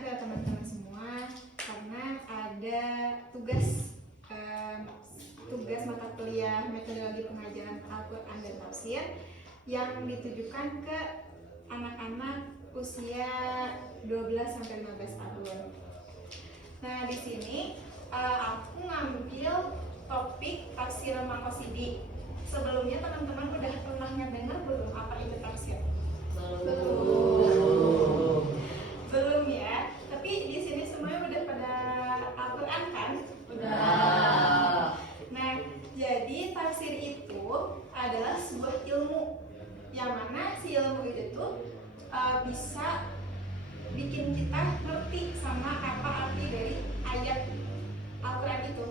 ke teman-teman semua karena ada tugas mata kuliah metodologi pengajaran Al-Quran dan tafsir yang ditujukan ke anak-anak usia 12-15 tahun. Nah, di sini aku ngambil topik tafsir maqasidi. Sebelumnya teman-teman udah pernah dengar belum apa itu tafsir? Belum ya. Tapi di sini semuanya udah pada Al-Quran kan? Udah. Nah, jadi tafsir itu adalah sebuah ilmu yang mana si ilmu itu tuh bisa bikin kita ngerti sama apa arti dari ayat Al-Quran itu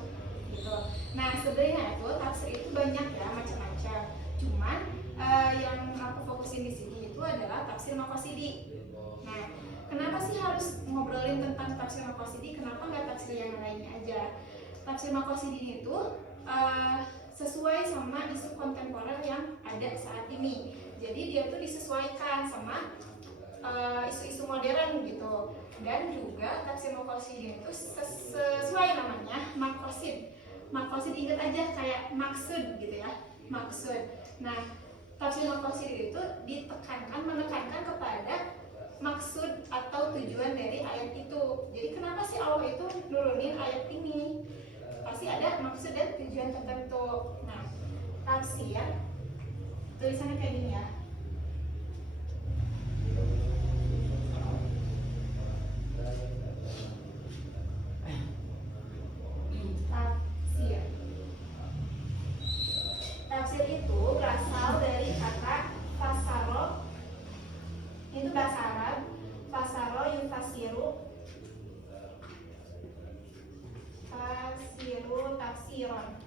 gitu. Nah, sebenarnya itu tafsir itu banyak ya, macam-macam. Cuman yang aku fokusin di sini itu adalah tafsir maqasidi. Nah, kenapa sih harus ngobrolin tentang tafsir maqasidi? Kenapa nggak tafsir yang lainnya aja? Tafsir maqasidi itu sesuai sama isu kontemporer yang ada saat ini. Jadi dia tuh disesuaikan sama isu-isu modern gitu. Dan juga tafsir maqasidi itu sesuai namanya maqasid. Maqasid ingat aja kayak maksud gitu ya, maksud. Nah, tafsir maqasidi itu menekankan kepada maksud atau tujuan dari ayat itu. Jadi kenapa sih Allah itu nurunin ayat ini? Pasti ada maksud dan tujuan tertentu. Nah, tafsir tulisannya kayak gini ya. Tafsir itu berasal dari kata fasaro, itu bahasa Arab, fasaro yufasiru, tafsiron.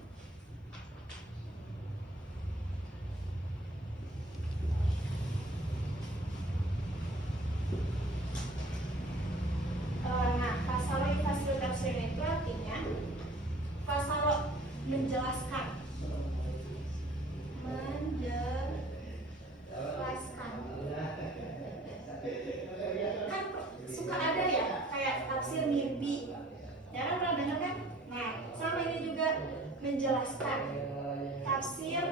Nah, fasaro yufasiru tafsiron itu artinya fasaro menjelaskan. Kan suka ada ya kayak tafsir mimpi, ya kan, pernah dengar kan? Nah, sama ini juga menjelaskan. Tafsir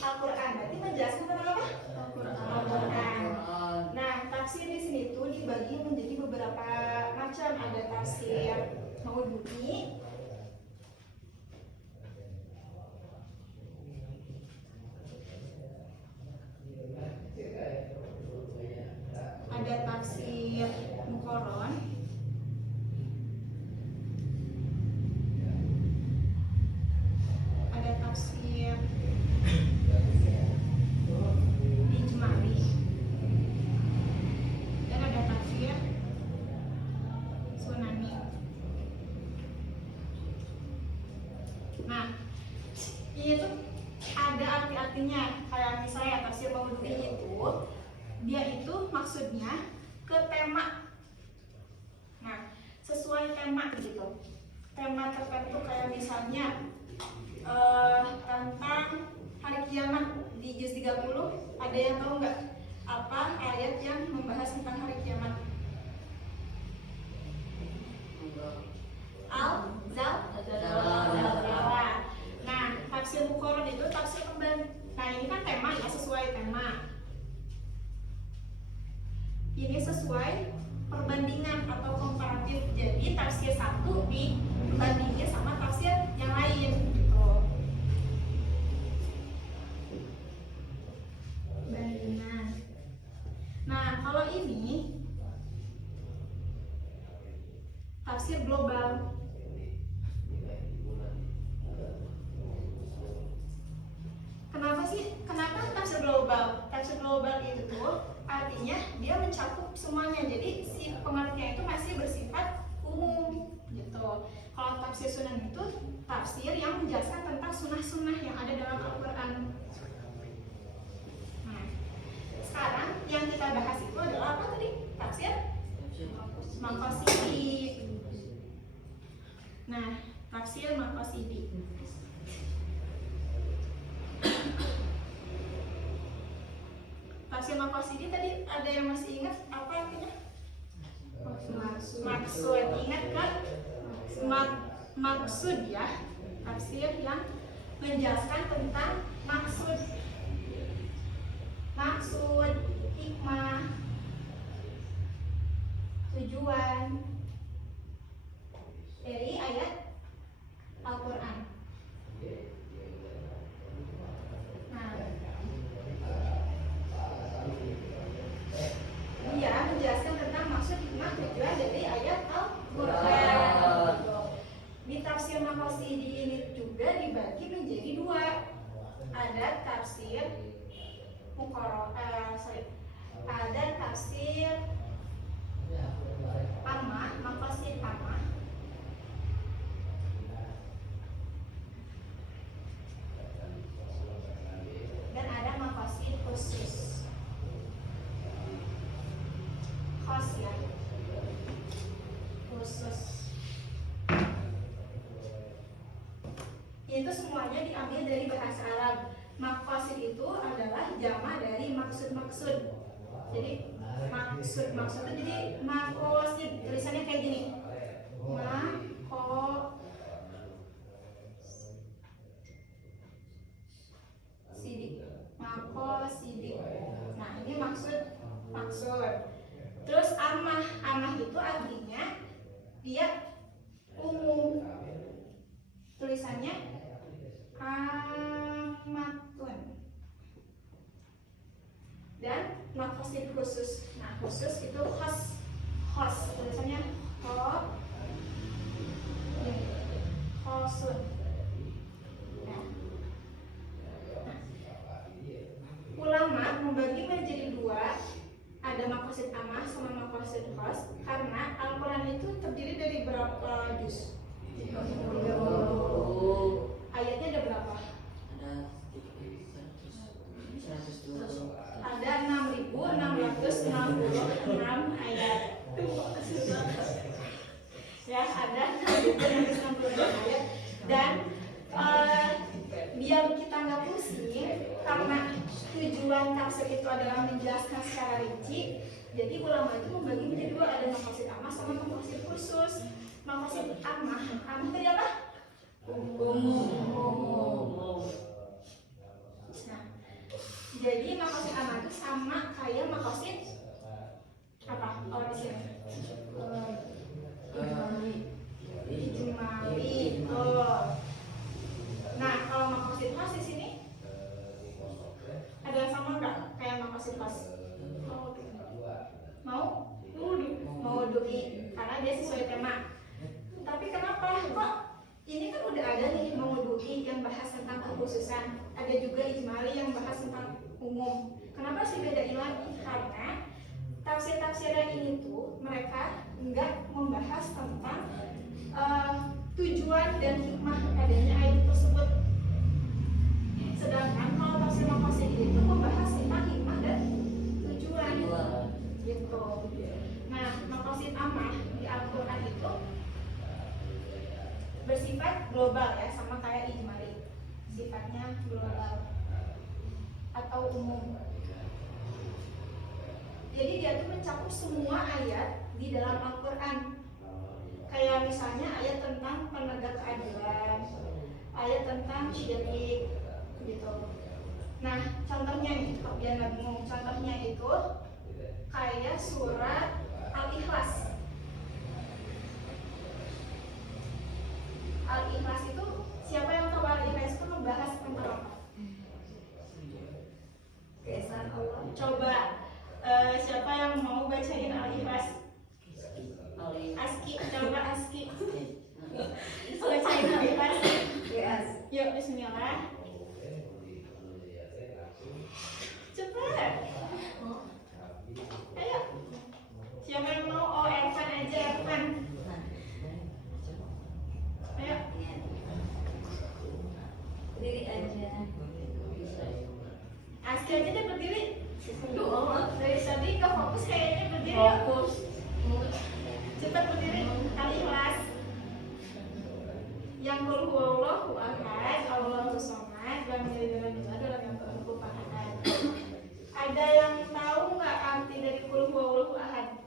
Al-Quran berarti menjelaskan tentang apa? Al-Quran. Nah, tafsir di sini tuh dibagi menjadi beberapa macam. Ada tafsir maudhu'i, ada tafsir muqarron, ada tafsir ijmali, dan ada tafsir sunani. Nah, ini tuh ada arti-artinya. Kayak misalnya tafsir maudhu'i itu dia itu maksudnya ke tema. Nah, sesuai tema gitu. Tema tertentu kayak misalnya tentang hari kiamat di juz 30. Ada yang tahu nggak apa ayat yang membahas tentang hari kiamat? Al-Zalzalah. Nah, tafsir muqarron itu tafsir pembantu. Nah, ini kan tema ya, sesuai tema. Ini sesuai perbandingan atau komparatif. Jadi tafsir satu dibandingin sama tafsir yang lain gitu. Bandingan. Nah, kalau ini tafsir global. Kenapa tafsir global? Tafsir global itu artinya dia mencakup semuanya. Jadi si pengertian itu masih bersifat umum gitu. Kalau tafsir sunan itu tafsir yang menjelaskan tentang sunnah-sunnah yang ada dalam Al-Quran. Nah, sekarang yang kita bahas itu adalah apa tadi? Tafsir maqasidi. Nah, tafsir maqasidi. Tafsir maqasidi tadi ada yang masih ingat apa artinya? Maksud. Maksud, ingat kan? Maksud ya, tafsir yang menjelaskan tentang maksud, hikmah, tujuan dari ayat Al-Quran. Nah, dia menjelaskan tentang maksud, hikmah, tujuan dari ayat Al-Quran. Di tafsir maqasid ini juga dibagi menjadi dua. Ada tafsir ada tafsir amma, maqasid amma. Dan ada maqasid khusus. Khas ya. Khusus. Itu semuanya diambil dari bahasa Arab. Maqasid itu adalah jamak dari maksud-maksud. Jadi maksud itu jadi maqasid, tulisannya kayak gini. Maqasid. Nah, ini maksud. Terus amah itu artinya dia umum. Tulisannya amatun. Dan maqasid khusus. Nah, khusus itu khas. Tulisannya khosun. Nah, ulama membagi menjadi dua, ada maqasid amah sama maqasid khas, karena Al-Quran itu terdiri dari berapa juz? 30. Ayatnya ada berapa? Ada 6.666 ayat. Ya, ada 6.666 ayat. Dan biar kita nggak pusing, karena tujuan tafsir itu adalah menjelaskan secara rinci, jadi ulama itu membagi menjadi dua, ada maqasid amah sama maqasid khusus. Maqasid amah tadi apa? Umum. Nah, jadi maqasid amah itu sama kayak maqasid apa? Oh, di sini. Ijmali. Oh. Nah, kalau maqasid khas di sini ada yang sama nggak kayak maqasid khas? Mau dui karena dia sesuai tema. Tapi kenapa kok ini kan udah ada nih maudu'i yang bahas tentang kekhususan, ada juga ijmali yang bahas tentang umum. Kenapa sih bedain lagi? Karena tafsir-tafsiran ini tuh mereka enggak membahas tentang tujuan dan hikmah adanya ayat tersebut. Sedangkan kalau tafsir maqasid itu membahas tentang hikmah dan tujuan. Gitu. Nah, maqasid amah di Al-Quran itu bersifat global ya, sama kayak ijmali, sifatnya global atau umum. Jadi dia tuh mencakup semua ayat di dalam Al-Quran. Kayak misalnya ayat tentang penegak keadilan, ayat tentang syirik gitu. Nah, contohnya nih, biar nggak bingung, contohnya itu kayak surat Al-Ikhlas. Al-Ikhlas itu, siapa yang tahu Al-Ikhlas itu membahas tentang apa? Keesaan Allah. Coba siapa yang mau bacain Al-Ikhlas? Aski, coba Aski. Bacain Al-Ikhlas. Yuk, bismillah. Cepat. Ayo. Siapa yang mau? Oh, Ervan aja, Ervan. Ayo. Berdiri aja. Aski aja deh berdiri. Dari tadi nggak fokus kayaknya, berdiri. Fokus. Cepat berdiri. Al-Ikhlas. Yang qul huwallahu ahad, Allahus samad, lam yalid walam yulad, walam yakul lahu kufuwan ahad. Ada yang tahu nggak arti dari qul huwallahu ahad?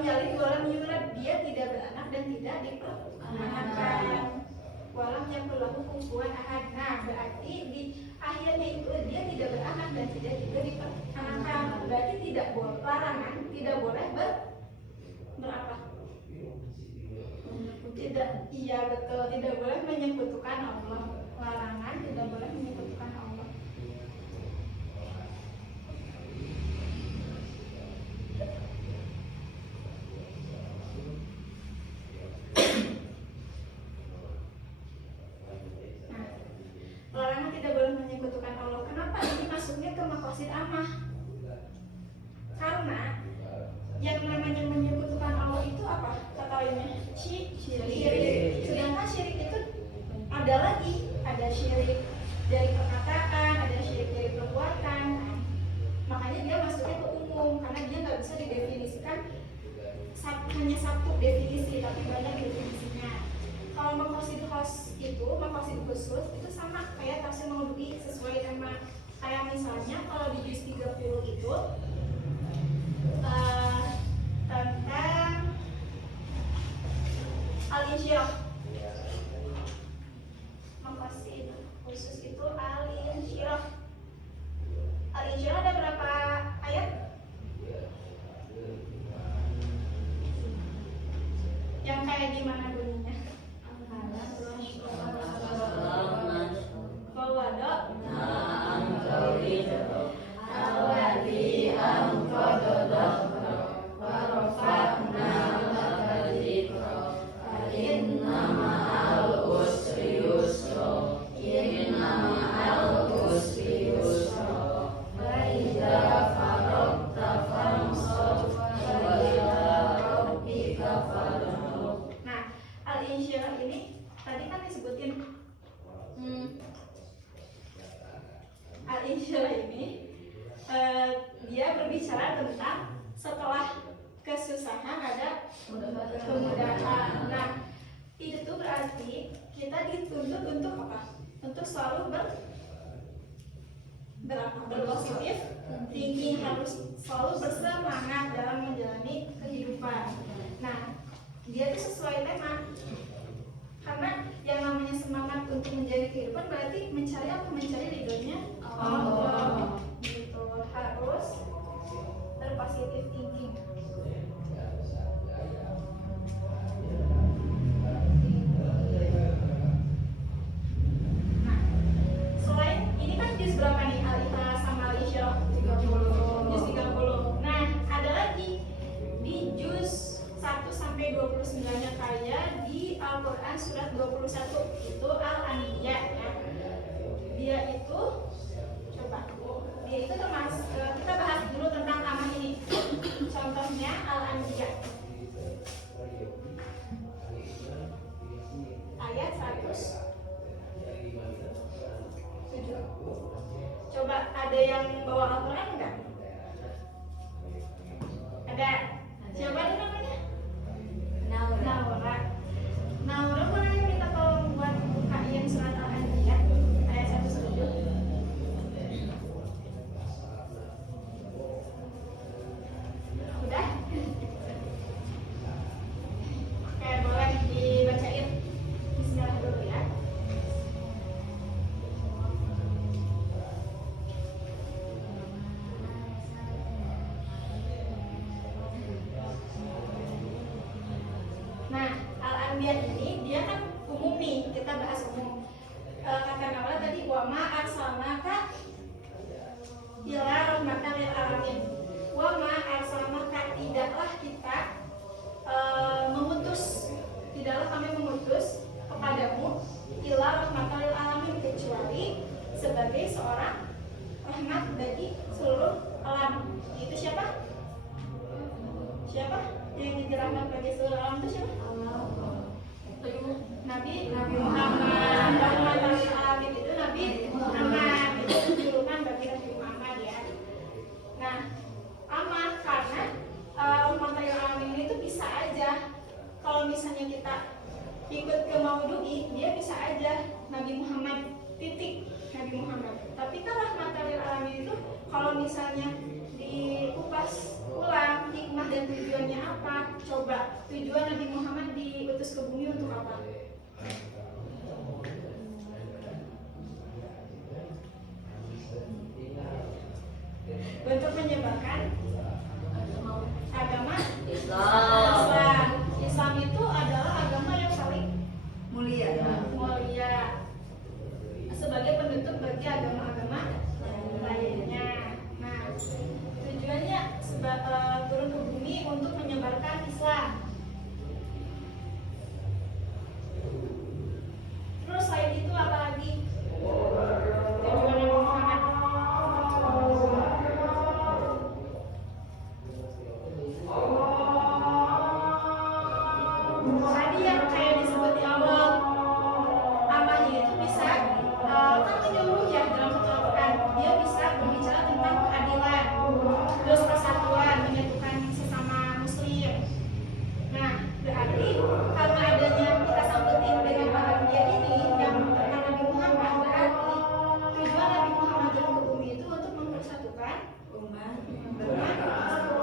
Walam yalid walam yulad, dia tidak beranak dan tidak diperanakan. Walam yakul lahu kufuwan ahad. Nah, berarti di akhirnya itu dia tidak beranak dan tidak juga diperanakan. Berarti tidak boleh, larangan tidak boleh berapa? Tidak, iya betul, tidak boleh menyekutukan Allah. Larangan tidak boleh menyekutukan Allah. Larangan tidak boleh menyekutukan Allah. Kenapa ini masuknya ke maqasid ammah? Karena yang namanya menyekutukan Allah itu apa? Katakannya syirik. Sedangkan syirik itu ada lagi, ada syirik dari perkataan, ada syirik dari perbuatan. Makanya dia masuknya ke umum karena dia nggak bisa didefinisikan hanya satu definisi, tapi banyak definisinya. Kalau maqasid khas itu, maqasid khusus itu sama kayak tafsir maudhu'i sesuai tema. Kayak misalnya kalau di juz 30 itu tentang al-insyirah. Maqasid khusus itu al-insyirah. Al-insyirah ada berapa ayat? Yang kayak gimana bunyinya? Al-insyirah ini dia berbicara tentang setelah kesusahan ada kemudahan. Nah, itu tuh berarti kita dituntut untuk apa? Untuk selalu berpositif thinking, harus selalu bersemangat dalam menjalani kehidupan. Nah, dia itu sesuai tema. Karena yang namanya semangat untuk menjalani kehidupan berarti mencari apa? Mencari ridhonya Allah. Gitu, harus berpositif thinking. Nah, selain ini kan juz berapa nih? Al-Ikhlas sama Al-Insyirah? 30. Juz 30. Nah, ada lagi di juz 1 sampai 29-nya kayak di Al-Qur'an surat 21 itu Al-Anbiya ya. Dia itu termasuk kita bahas dulu tentang ammah ini. Contohnya Al-Anbiya ayat 107. Coba ada yang bawa Al-Qur'an enggak? Ada. Siapa itu namanya? Naura boleh minta tolong buat buka yang surat Al-Anbiya ayat 107. Udah? Oke, boleh dibacain. Bismillah dulu ya. Nah, Al-Anbiya ini dia kan umum nih, kita bahas umum. Kata Nawa tadi wa ma arsalnaka illa rahmatan lil alamin. Wa ma arsalnaka, tidaklah kita tidaklah kami mengutus kepadamu illa rahmatan lil alamin, kecuali sebagai seorang rahmat bagi seluruh alam. Itu siapa? Yang jadi rahmat bagi seluruh alam itu siapa? Nabi Muhammad. Rahmatan lil alamin itu Nabi Muhammad. Itu julukan bagi Nabi Muhammad ya. Nah, aman karena rahmatan lil alamin itu bisa aja kalau misalnya kita ikut ke maudhu'i, dia bisa aja Nabi Muhammad titik Nabi Muhammad. Tapi kan rahmatan lil alamin itu kalau misalnya dikupas ulang hikmah dan tujuannya apa, Coba tujuan Nabi Muhammad diutus ke bumi untuk apa? Untuk menyebarkan agama Islam. Islam itu adalah agama yang paling mulia sebagai penutup bagi agama-agama lainnya. Nah, tujuannya turun ke bumi untuk menyebarkan Islam. Terus selain itu apa lagi? Tujuan Nabi Muhammad. Tadi yang kayak disebut di awal, amalnya itu bisa kan menyuruh ya dalam satu Al-Quran, dia bisa berbicara tentang keadilan, terus persatuan, menyatukan sesama muslim. Nah, berarti karena adanya kita sambutin dengan para dia ini yang tentang Nabi Muhammad, berarti tujuan Nabi Muhammad turun ke bumi itu untuk mempersatukan umat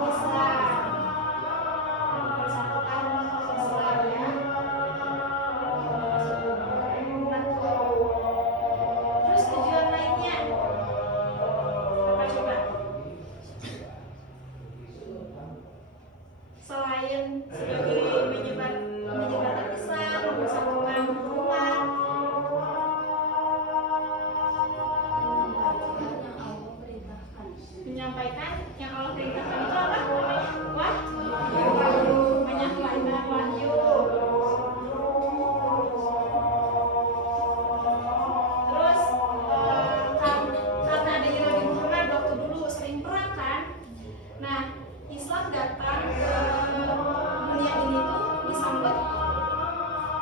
Islam. Terus tujuan lainnya apa coba? Selain sebagai menyebarkan Islam, mempersatukan umat, menyampaikan yang Allah perintahkan itu apa? Menyampaikan wahyu. Terus karena adanya Nabi Muhammad waktu dulu sering perang kan, nah Islam datang ke dunia ini tuh disambut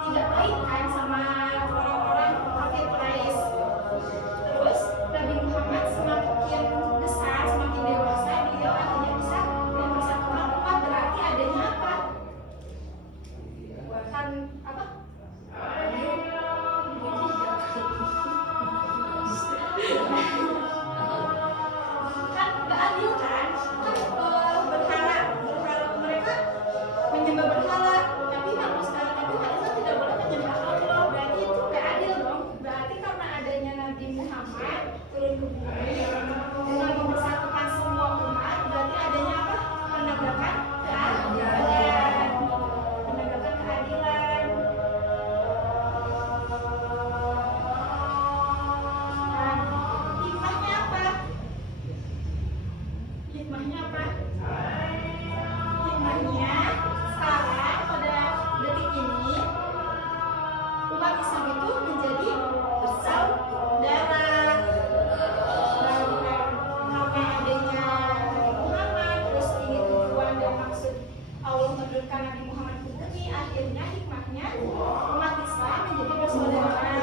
tidak baik kan sama orang-orang kafir Quraisy. Terus Nabi Muhammad semakin besar, semakin dewasa, dia akhirnya bisa mempersatukan umat. Berarti adanya apa? Kan apa? Kan gak adil kan? Berhala mereka menyembah berhala, tapi umat Islam tidak boleh menyembah Allah. Berarti itu gak adil dong. Berarti karena adanya Nabi Muhammad turun ke bumi dengan mempersatukan semua umat, berarti adanya apa? Menegakkan keadilan. Nah, hikmahnya apa? Hikmahnya sekarang pada detik ini umat Islam itu menjadi bersaudara. Karena adanya Nabi Muhammad, terus ini tujuan dan maksud Allah menurunkan Nabi Muhammad ke bumi, akhirnya hikmahnya umat Islam menjadi bersaudara.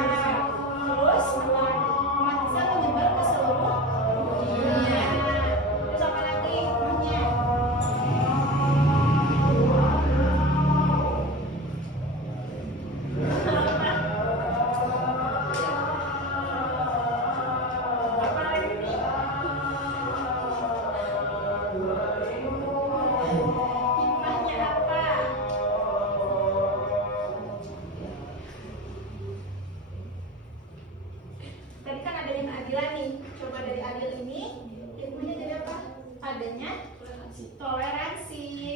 Terus umat Islam menyebar ke seluruh dunia. Terus apa lagi hikmahnya? Hikmahnya apa? Tadi kan adanya keadilan nih. Coba dari adil ini, hikmahnya jadi apa? Adanya toleransi.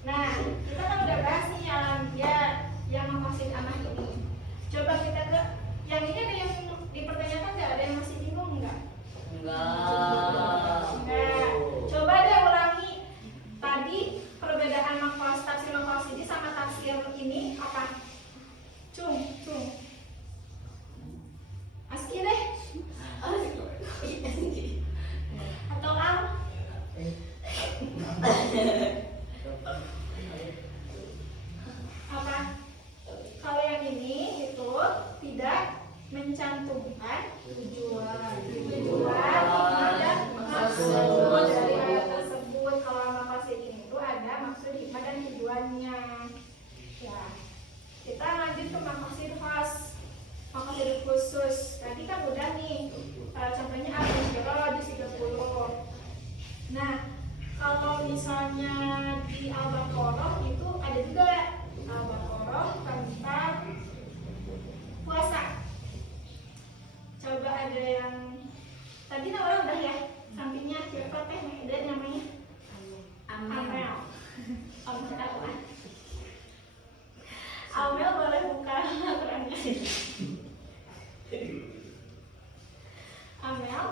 Nah, kita kan udah bahas nih yang maksud anak ini. Coba kita ke yang ini, ada yang dipertanyakan nggak? Ada yang masih bingung nggak? Enggak. Coba deh ulangi. Tadi perbedaan tafsir maqasid sama tafsir ini apa? Cung. Aski deh. Atau al? Apa? Kalau yang ini itu tidak mencantumkan tujuan, hikmah misalnya di Al-Baqarah itu ada juga Al-Baqarah tentang puasa. Coba ada yang tadi orang udah ya, sampingnya siapa teh ada namanya Amel. Amel boleh buka Al-Qur'annya. Amel,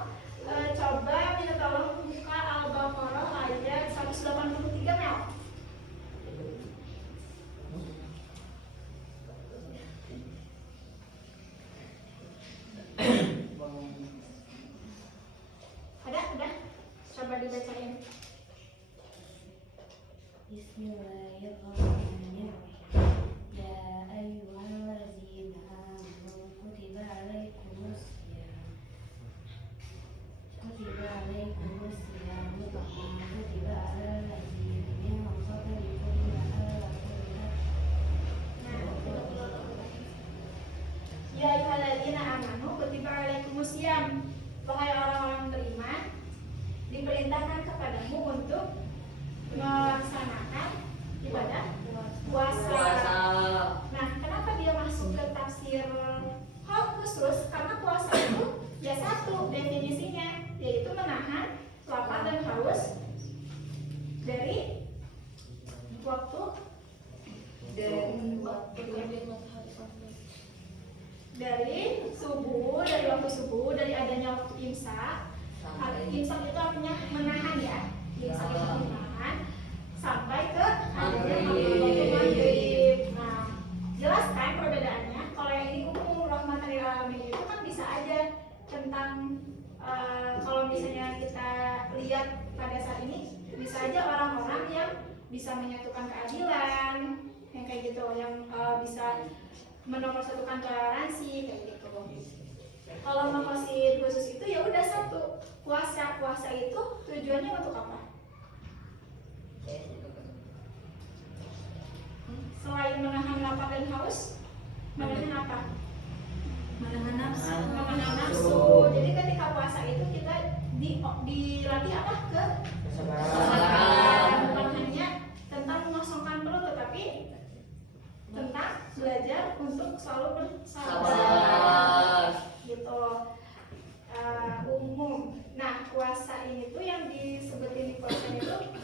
coba minta tolong buka Al-Baqarah ayat 183 Mel. Udah, coba dibacain. Bismillahirrahmanirrahim. Ya ayyuhallazina amanu kutiba alaikumusiyam. Kutiba alaikumusiyam kama kutiba alal ladzina min qablikum la'allakum tattaqun. Ya ayyuhalladzina amanu kutiba alaikumusiyam. Wahai orang-orang beriman, diperintahkan kepadamu untuk melaksanakan ibadah puasa. Nah, kenapa dia masuk ke tafsir khusus? Karena puasa itu ya satu definisinya, yaitu menahan lapar dan haus dari waktu waktu subuh, dari adanya waktu imsak. Imsak itu artinya menahan ya. Imsak itu menahan sampai ke adanya waktu maghrib. Nah, jelaskan perbedaannya. Kalau yang ini umum rahmatan lil alamin itu kan bisa aja tentang kalau misalnya kita lihat pada saat ini bisa aja orang-orang yang bisa menyatukan keadilan, yang kayak gitu, yang bisa menomorsatukan toleransi kayak gitu. Kalau maqasid khusus itu ya udah satu, puasa. Puasa itu tujuannya untuk apa? Selain menahan lapar dan haus, menahan apa? Menahan nafsu. Menahan nafsu. Jadi ketika puasa itu kita dilatih apa? Kesabaran. Bukan hanya tentang mengosongkan perut, tetapi tentang belajar untuk selalu bersabar. Gitu. Umum. Nah, puasa ini tuh yang disebutin di puasa itu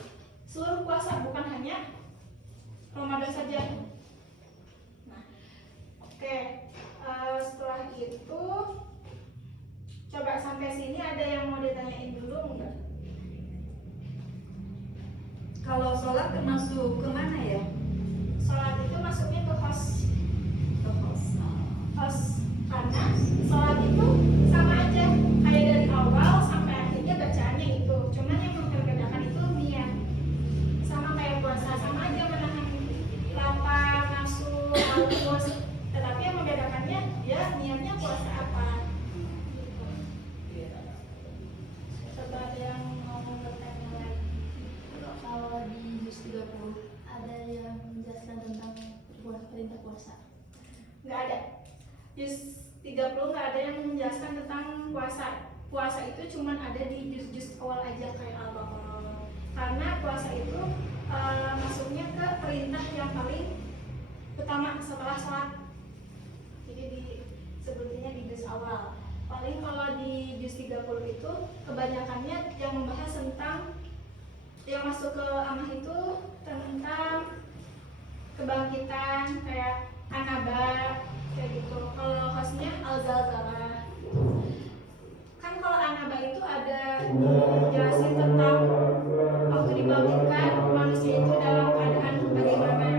seluruh puasa, bukan hanya Ramadan saja. Nah, oke. Setelah itu coba sampai sini ada yang mau ditanyain dulu enggak? Kalau sholat termasuk kemana ya? Sholat itu masuknya ke host. Karena sholat itu sama aja, kayak dari awal sampai akhirnya bacaannya itu. Cuman yang membedakan itu niat. Sama kayak puasa, sama aja menahan lapar, nafsu, haus. Tetapi yang membedakannya ya niatnya puasa apa. Gitu. Coba ada yang mau bertanya lagi. Kalau di juz 30 ada yang menjelaskan tentang perintah puasa? Nggak ada. Juz 30 nggak ada yang menjelaskan tentang puasa. Puasa itu cuma ada di juz-juz awal aja kayak Al-Baqarah. Karena puasa itu masuknya ke perintah yang paling utama setelah sholat. Jadi sebetulnya di juz awal. Paling kalau di juz 30 itu kebanyakannya yang membahas tentang yang masuk ke amah itu tentang kebangkitan kayak An-Naba kayak gitu. Kalau khasnya Al-Zalzalah. Kan kalau An-Naba itu ada jelasin tentang waktu dibangkitkan manusia itu dalam keadaan bagaimana.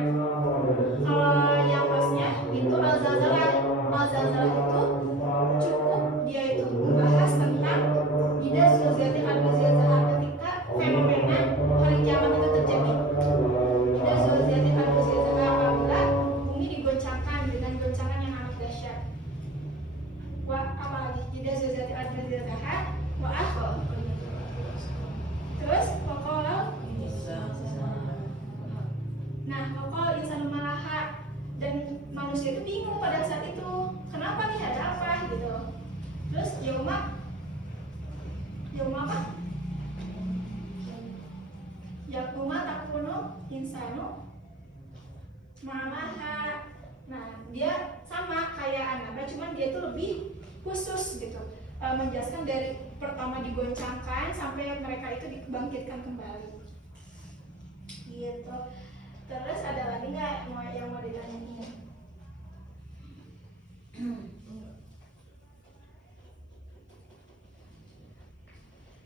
Kalau yang khasnya itu Al-Zalzalah. Al-Zalzalah itu cukup dia itu membahas tentang ida zulzilatil ardu zilzalaha, ketika fenomena hari kiamat itu terjadi. Ida zulzilatil ardu zilzalaha, apabila bumi digoncangkan dengan goncangan yang amat dahsyat. Wa apa lagi? Ida zulzilatil ardu zilzalaha wa khusus gitu, menjelaskan dari pertama digoncangkan sampai mereka itu dibangkitkan kembali gitu. Terus ada lagi nggak yang mau ditanyain?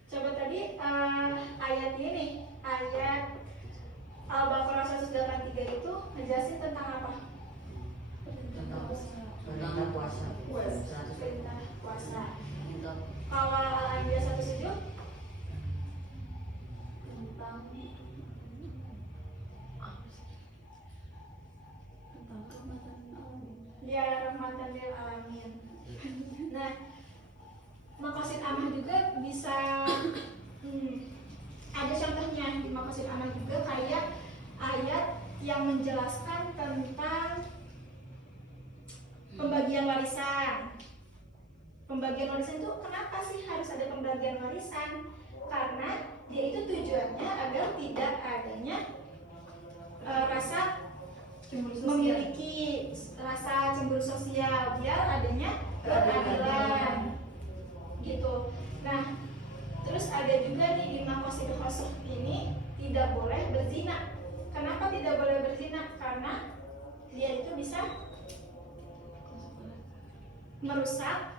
Coba tadi ayat ini, ayat Al-Baqarah 183 itu ngejelasin tentang apa? Tentang puasa. Perintah puasa. Kalau Al-Anbiya 17 ya rahmatan lil alamin. Nah, maqasid amah juga bisa ada contohnya di maqasid amah juga, kayak ayat yang menjelaskan tentang pembagian warisan. Pembagian warisan itu kenapa sih harus ada pembagian warisan? Karena dia itu tujuannya agar tidak adanya rasa memiliki rasa cemburu sosial, biar adanya keadilan gitu. Nah, terus ada juga nih di maqasid khosroh ini tidak boleh berzina. Kenapa tidak boleh berzina? Karena dia itu bisa merusak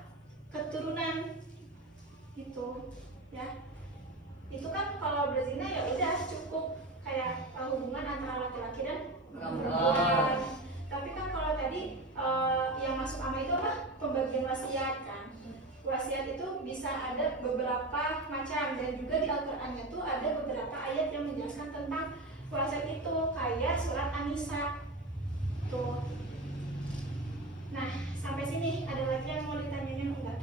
keturunan gitu ya. Itu kan kalau berzina ya udah cukup kayak hubungan antara laki-laki dan perempuan. Tapi kan kalau tadi yang masuk ama itu apa? Pembagian wasiat kan. Wasiat itu bisa ada beberapa macam, dan juga di Al-Qur'annya tuh ada beberapa ayat yang menjelaskan tentang wasiat itu, kayak surat An-Nisa tuh. Nah, sampai sini ada lagi yang mau ditanyain enggak?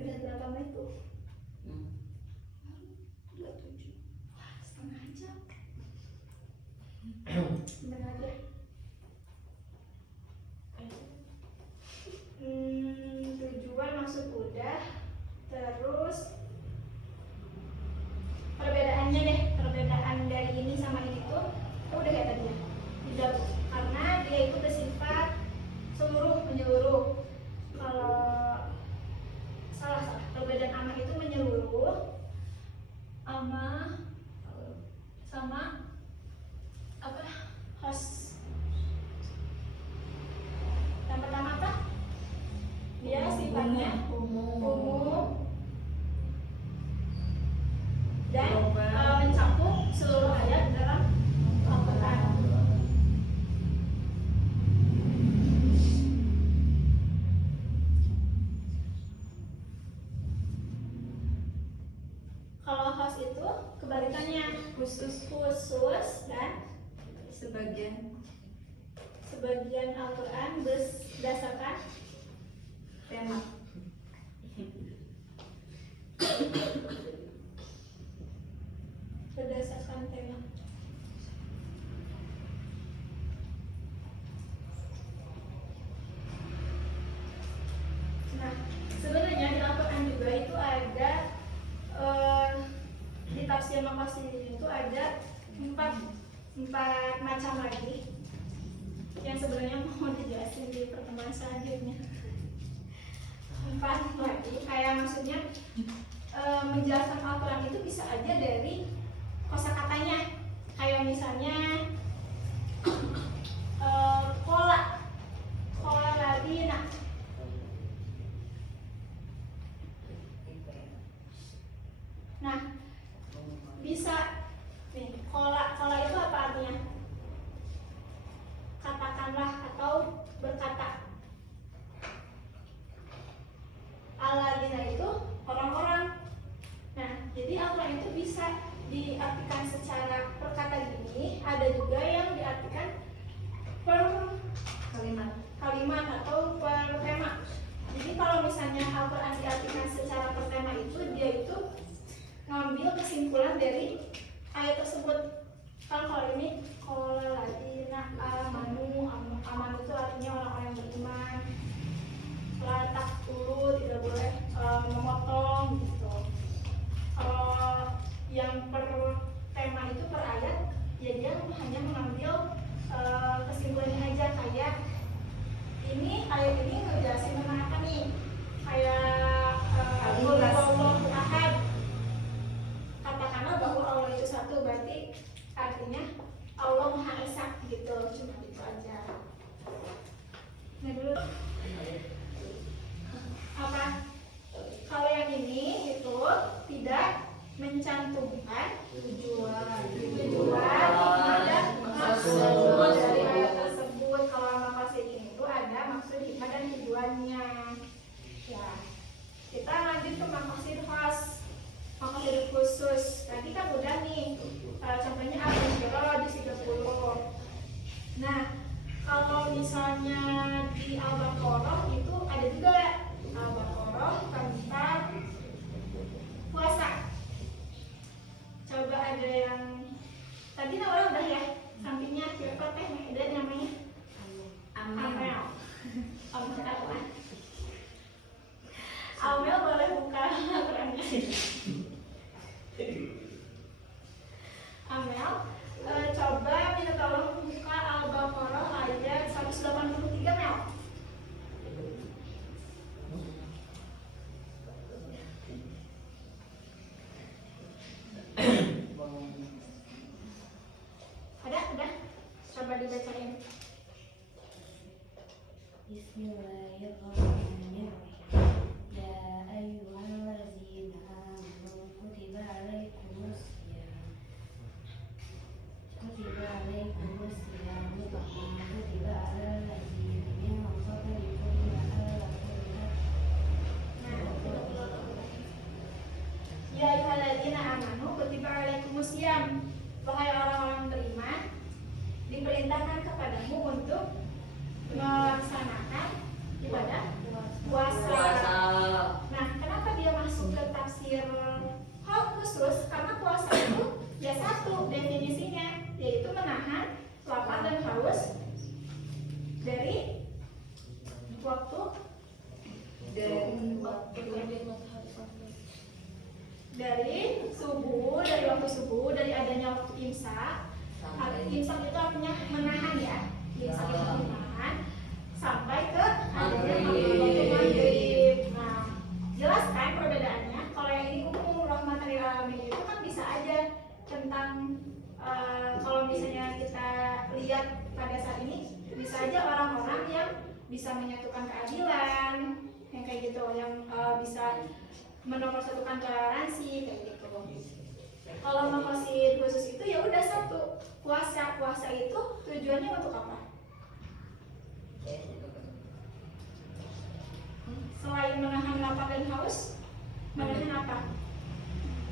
Udah berapa menit tuh? 27. Wah, setengah jam. Sebentar aja. Tujuan maksud udah. Terus perbedaannya deh, perbedaan dari ini sama ini tuh udah kayak tadi ya. Tidak, karena dia itu bersifat menyeluruh. Kalau salah, perbedaan amah itu menyeluruh, amah sama apa? Host. Yang pertama apa? Dia sifatnya umum dan mencakup seluruh ayat dalam Al-Quran. Kalau khas itu kebalikannya, khusus dan sebagian Al-Quran berdasarkan tema. Berdasarkan tema. Nah, sebenarnya di Al-Quran juga itu ada di tafsir maqasid itu ada empat macam lagi yang sebenarnya mau dijelasin di pertemuan selanjutnya. 4 lagi, kayak maksudnya menjelaskan Al-Quran itu bisa aja dari kosakatanya, kayak misalnya kola ladina. Nah, bisa nih, kola itu apa artinya? Katakanlah atau berkata. Aladina itu orang-orang. Nah, jadi Al-Quran itu bisa diartikan secara perkata gini, ada juga yang diartikan per kalimat atau per tema. Jadi kalau misalnya Al-Quran diartikan secara per tema itu, dia itu ngambil kesimpulan dari ayat tersebut. Kalau ini kalau ladina amanu itu artinya orang-orang yang beriman. Tak dulu tidak boleh memotong gitu. Kalau yang per tema itu per ayat, ya dia hanya mengambil kesimpulannya aja, kayak ini ayat ini artinya Allah Maha Esa gitu, cuma itu aja. Nah dulu apa? Kalau yang ini itu tidak mencantumkan tujuan dan maksud dari ayat tersebut. Kalau maqasid ini itu ada maksud, hikmah dan tujuannya. Ya, kita lanjut ke maqasid khas, maqasid khusus. Tadi kan udah nih, contohnya Al-Baqarah di 30. Nah, kalau misalnya di Al-Baqarah itu ada juga Al-Baqarah tentang puasa. Coba ada yang tadi orang udah ya, sampingnya siapa teh ada namanya Amel. Amel boleh buka Al-Qur'annya. Amel, coba minta tolong buka Al-Baqarah ayat 183 Mel. Udah, coba dibacain. Bismillahirrahmanirrahim. Ya ayyuhallazina amanu kutiba alaikumusiyam. Kutiba alaikumusiyam kama kutiba alal ladzina min qablikum la'allakum Ya ayyuhalladzina amanu kutiba alaikumusiyam. Wahai orang-orang beriman, diperintahkan kepadamu untuk melaksanakan ibadah puasa. Nah, kenapa dia masuk ke tafsir hal khusus? Karena puasa itu ya satu definisinya, yaitu menahan lapar dan haus dari waktu waktu subuh, dari adanya waktu imsak. Imsak itu artinya menahan ya. Imsak itu menahan sampai ke adanya waktu maghrib. Nah, jelaskan perbedaannya. Kalau yang ini umum rahmatan lil alamin itu kan bisa aja tentang kalau misalnya kita lihat pada saat ini bisa aja orang-orang yang bisa menyatukan keadilan, yang kayak gitu, yang bisa menomorsatukan toleransi kayak gitu. Kalau maqasid khusus itu ya udah satu, puasa. Puasa itu tujuannya untuk apa? Selain menahan lapar dan haus, menahan apa?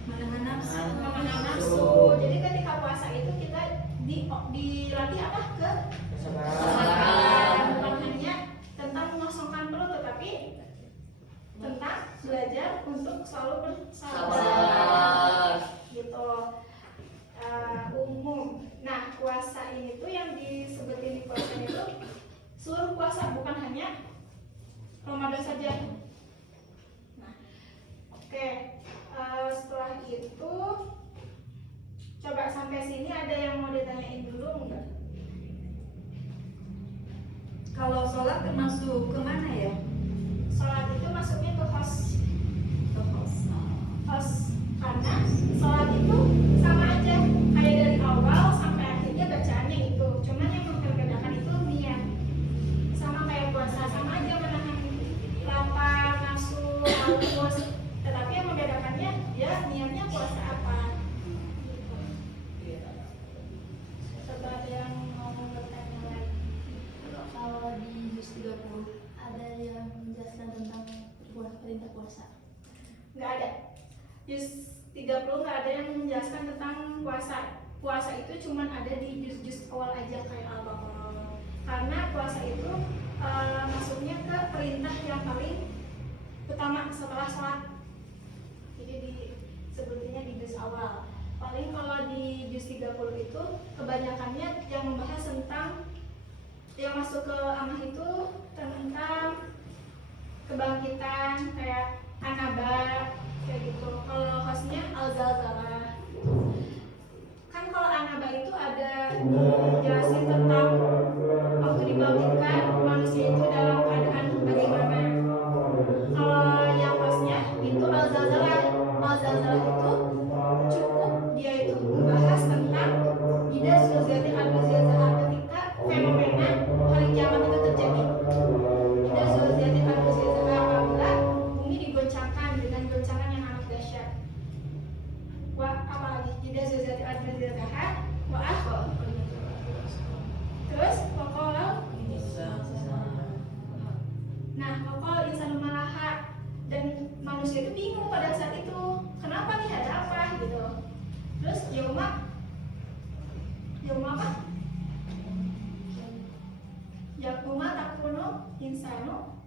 menahan nafsu. Menahan nafsu. Jadi ketika puasa itu kita dilatih apa? Kesabaran. Bukan hanya tentang mengosongkan perut, tetapi tentang belajar untuk selalu bersabar. Gitu. Umum. Nah, puasa ini tuh yang disebutin di puasa itu seluruh puasa, bukan hanya Ramadan saja. Nah, oke. Setelah itu coba sampai sini ada yang mau ditanyain dulu enggak? Kalau sholat termasuk kemana ya? Sholat itu masuknya ke host. Karena sholat itu sama aja, kayak dari awal sampai akhirnya bacaannya itu. Cuman yang membedakan itu niat. Sama kayak puasa, sama aja menahan lapar, nafsu, haus. Tetapi yang membedakannya ya niatnya puasa apa. Gitu. Coba ada yang mau bertanya lagi. Kalau di juz 30 ada yang menjelaskan tentang perintah puasa. Nggak ada. Juz 30 nggak ada yang menjelaskan tentang puasa. Puasa itu cuma ada di juz-juz awal aja kayak Al-Baqarah. Karena puasa itu masuknya ke perintah yang paling utama setelah sholat. Jadi sebetulnya di juz awal. Paling kalau di juz 30 itu kebanyakannya yang membahas tentang yang masuk ke amah itu tentang kebangkitan kayak An-Naba kayak gitu. Kalau khasnya Al-Zalzalah. Kan kalau An-Naba itu ada jelasin tentang waktu dibangkitkan manusia itu dalam keadaan bagaimana. Kalau yang khasnya itu Al-Zalzalah. Al-Zalzalah itu cukup dia itu membahas tentang wa apa lagi? Ida zuzati adna zataha wa akho. Terus waqala. Nah, waqala insanu malaha, dan manusia itu bingung pada saat itu. Kenapa nih, ada apa gitu. Terus yauma apa? Yauma takunu insanu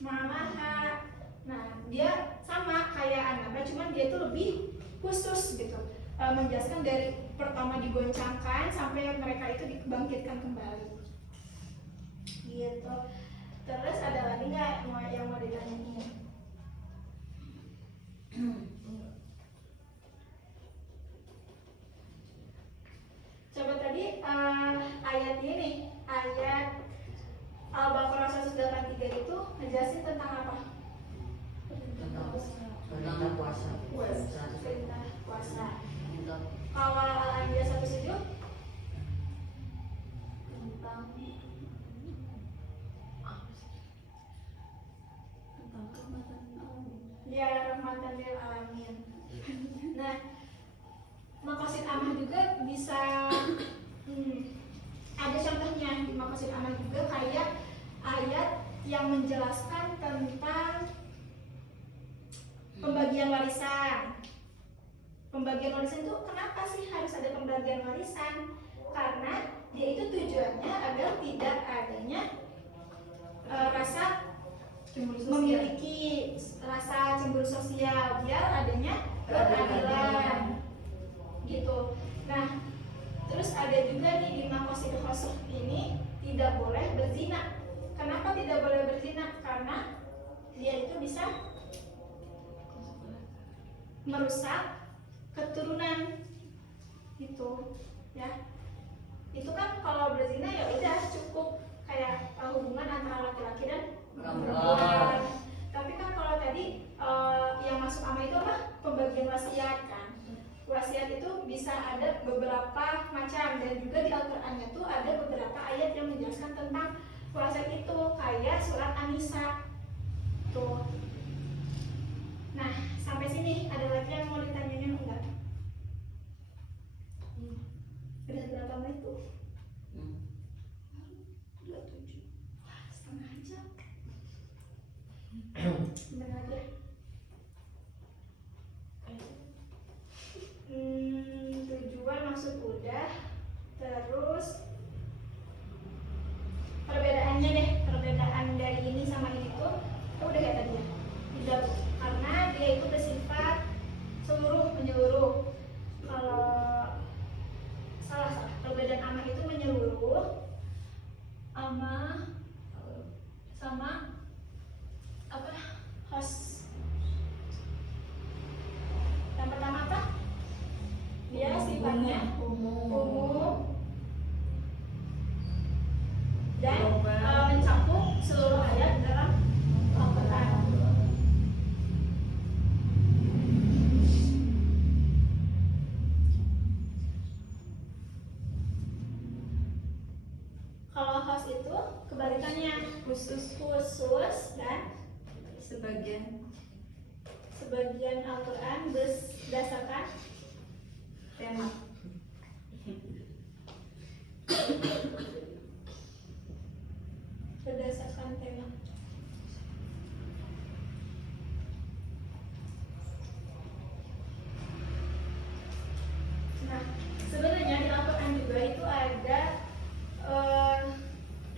malaha. Nah, dia sama kayak Anaba, cuman dia tuh lebih khusus gitu, menjelaskan dari pertama digoncangkan sampai mereka itu dibangkitkan kembali gitu. Terus ada lagi nggak yang mau ditanyain? Coba tadi ayat ini, ayat Al-Baqarah 183 itu ngejelasin tentang apa? Tentang puasa. Perintah puasa. Kalau Al-Anbiya 17 tentang ya rahmatan lil alamin. Nah, maqasid amah juga bisa ada contohnya di maqasid amah juga, kayak ayat yang menjelaskan tentang pembagian warisan. Pembagian warisan itu kenapa sih harus ada pembagian warisan? Karena dia itu tujuannya agar tidak adanya rasa memiliki rasa cemburu sosial, biar adanya keadilan gitu. Nah, terus ada juga nih di maqasid khosoh ini tidak boleh berzina. Kenapa tidak boleh berzina? Karena dia itu bisa merusak keturunan gitu ya. Itu kan kalau berzina ya udah cukup kayak hubungan antara laki-laki dan perempuan. Tapi kan kalau tadi yang masuk ama itu apa? Pembagian wasiat kan. Wasiat itu bisa ada beberapa macam, dan juga di Al-Qur'annya tuh ada beberapa ayat yang menjelaskan tentang wasiat itu, kayak surat An-Nisa tuh. Nah, sampai sini ada lagi yang mau ditanyain enggak? Udah berapa menit tuh? 27. Wah, setengah jam. Bener aja. Tujuan maksud udah. Terus perbedaannya deh, perbedaan dari ini sama ini tuh udah kayak tadi ya. Tidak, karena dia itu bersifat menyeluruh. Kalau salah, perbedaan amah itu menyeluruh, amah sama apa? Khas. Yang pertama apa? Dia sifatnya umum dan mencakup seluruh ayat dalam Al-Quran. Kalau khas itu kebalikannya, khusus dan sebagian Al-Quran berdasarkan tema. Berdasarkan tema. Nah, sebenarnya di Al-Quran juga itu ada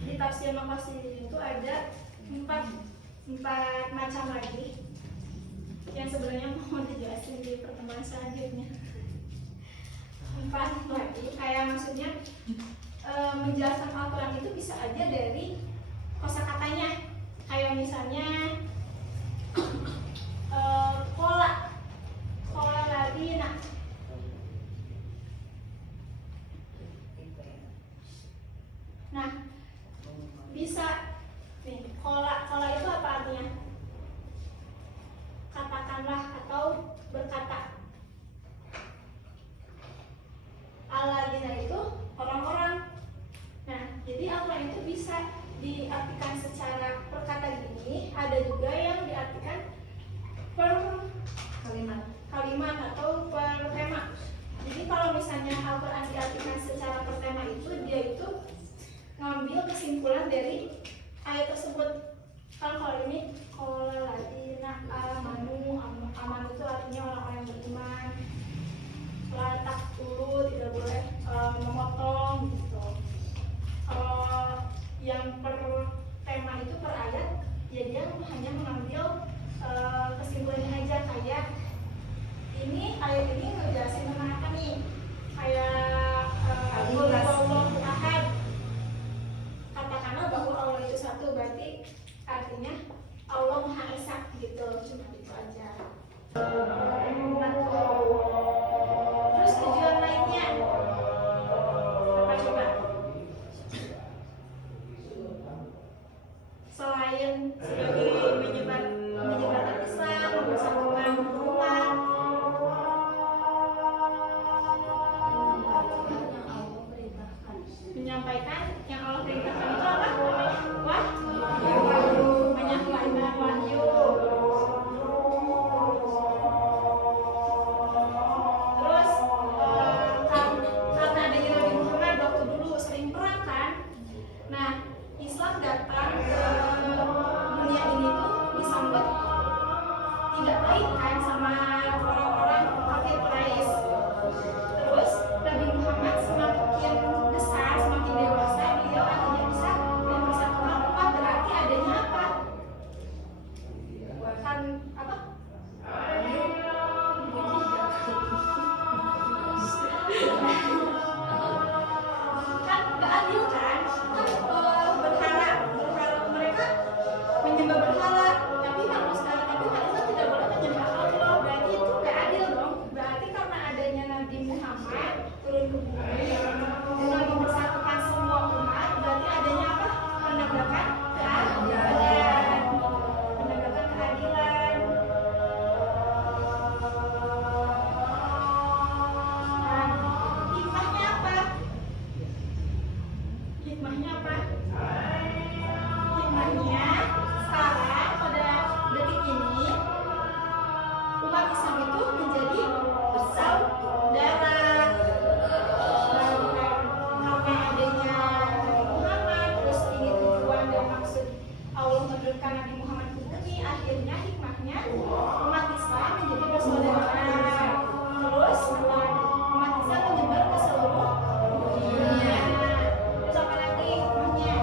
di tafsir maqasid itu ada empat macam lagi yang sebenarnya mau dijelasin di pertemuan selanjutnya. 4 lagi, kayak maksudnya menjelaskan Al-Quran itu bisa aja dari kosakatanya, kayak misalnya kola ladina. Nah, bisa nih, kola itu apa artinya? Katakanlah atau berkata. Aladina itu orang-orang. Nah, jadi Al-Quran itu bisa diartikan secara perkata gini, ada juga yang diartikan per kalimat atau kesimpulan dari ayat tersebut. Kan kalau ini kalau ladina amanu, aman itu artinya orang-orang yang beriman. Latak dulu tidak boleh memotong gitu. Kalau yang per tema itu per ayat, ya dia hanya mengambil kesimpulannya aja, kayak ini ayat ini ngejelasin tentang apa nih, kayak Allahu Ahad. Katakanlah bahwa Allah itu satu, berarti artinya Allah Maha Esa gitu, cuma itu aja. Terus tujuan lainnya apa coba? Selain sebagai menyebarkan Islam, mempersatukan umat, menyampaikan yang Allah perintahkan itu apa? Wahyu, menyampaikan wahyu. Terus karena adanya Nabi Muhammad waktu dulu sering perang kan, nah Islam datang ke dunia ini tuh disambut tidak baik kan sama orang-orang kafir Quraisy. Terus Nabi Muhammad semakin besar, semakin dewasa, beliau akhirnya bisa mempersatukan umat. Berarti adanya apa? Kan apa? Kan nggak adil kan? Kan berhala mereka menyembah berhala, tapi umat Islam tidak boleh menyembah Allah. Berarti itu nggak adil dong. Berarti karena adanya Nabi Muhammad turun ke bumi dengan mempersatukan semua umat, berarti adanya apa? Menegakkan keadilan, menegakkan keadilan. Nah, hikmahnya apa? Hikmahnya apa? Hikmahnya sekarang pada detik ini umat Islam itu menjadi bersaudara. Karena adanya Nabi Muhammad, terus ini tujuan dan maksud Allah menurunkan Nabi Muhammad ke bumi, akhirnya hikmahnya umat Islam menjadi bersaudara. Terus umat Islam menyebar ke seluruh dunia. Terus apa lagi hikmahnya?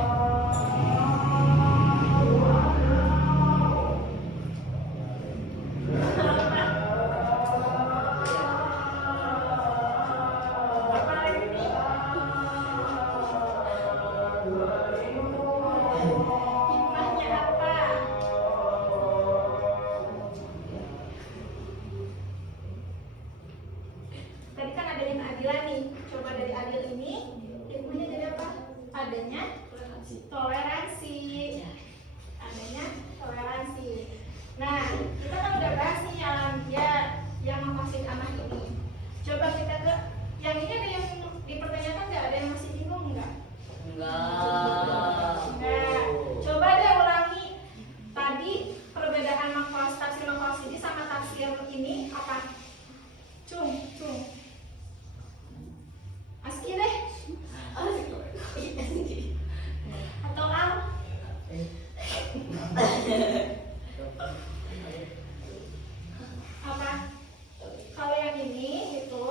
Apa lagi nih? Hikmahnya apa? Tadi kan adanya keadilan nih. Coba dari adil ini, hikmahnya jadi apa? Adanya toleransi. Adanya toleransi. Nah, kita kan udah bahas nih yang maksud anak ini. Coba kita ke yang ini, ada yang dipertanyakan nggak? Ada yang masih bingung nggak? Enggak. Coba deh ulangi. Tadi perbedaan tafsir maqasid sama tafsir ini apa? Cung. Aski deh. Atau al? Apa? Kalau yang ini itu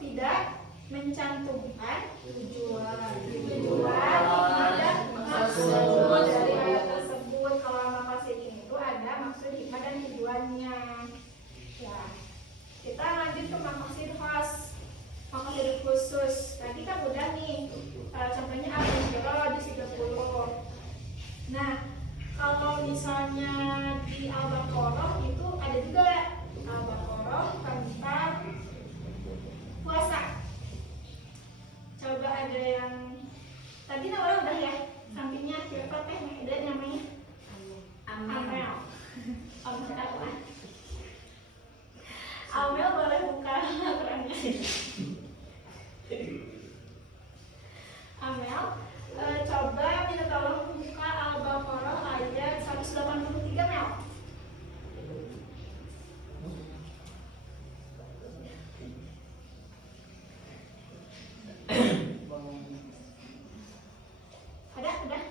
tidak mencantumkan tujuan, hikmah dan maksud dari ayat tersebut. Kalau maqasid ini itu ada maksud, hikmah dan tujuannya. Ya, kita lanjut ke maqasid khas, maqasid khusus. Tadi kan udah nih, contohnya Al-Baqarah di 30. Nah, kalau misalnya di Al-Baqarah itu ada juga Al-Baqarah tentang puasa. Coba ada yang tadi namanya udah ya, sampingnya siapa teh ada namanya Amel. Amel boleh buka kerannya. Amel, coba minta tolong buka Al-Baqarah ayat 183 Mel. Udah?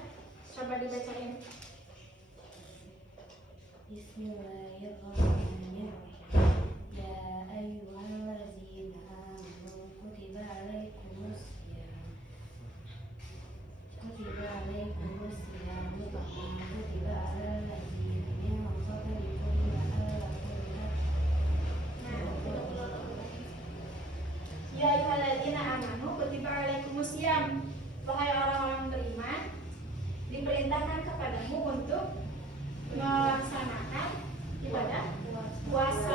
macam. Wahai orang-orang beriman, diperintahkan kepadamu untuk melaksanakan ibadah puasa.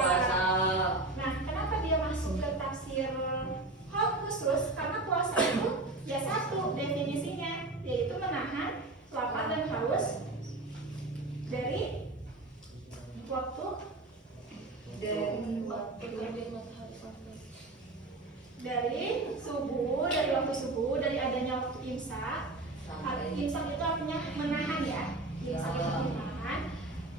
Nah, kenapa dia masuk ke tafsir hal khusus? Karena puasa itu ya satu definisinya, yaitu menahan lapar dan haus dari waktu dari waktu subuh, dari adanya waktu imsak. Imsak itu artinya menahan ya. Imsak itu menahan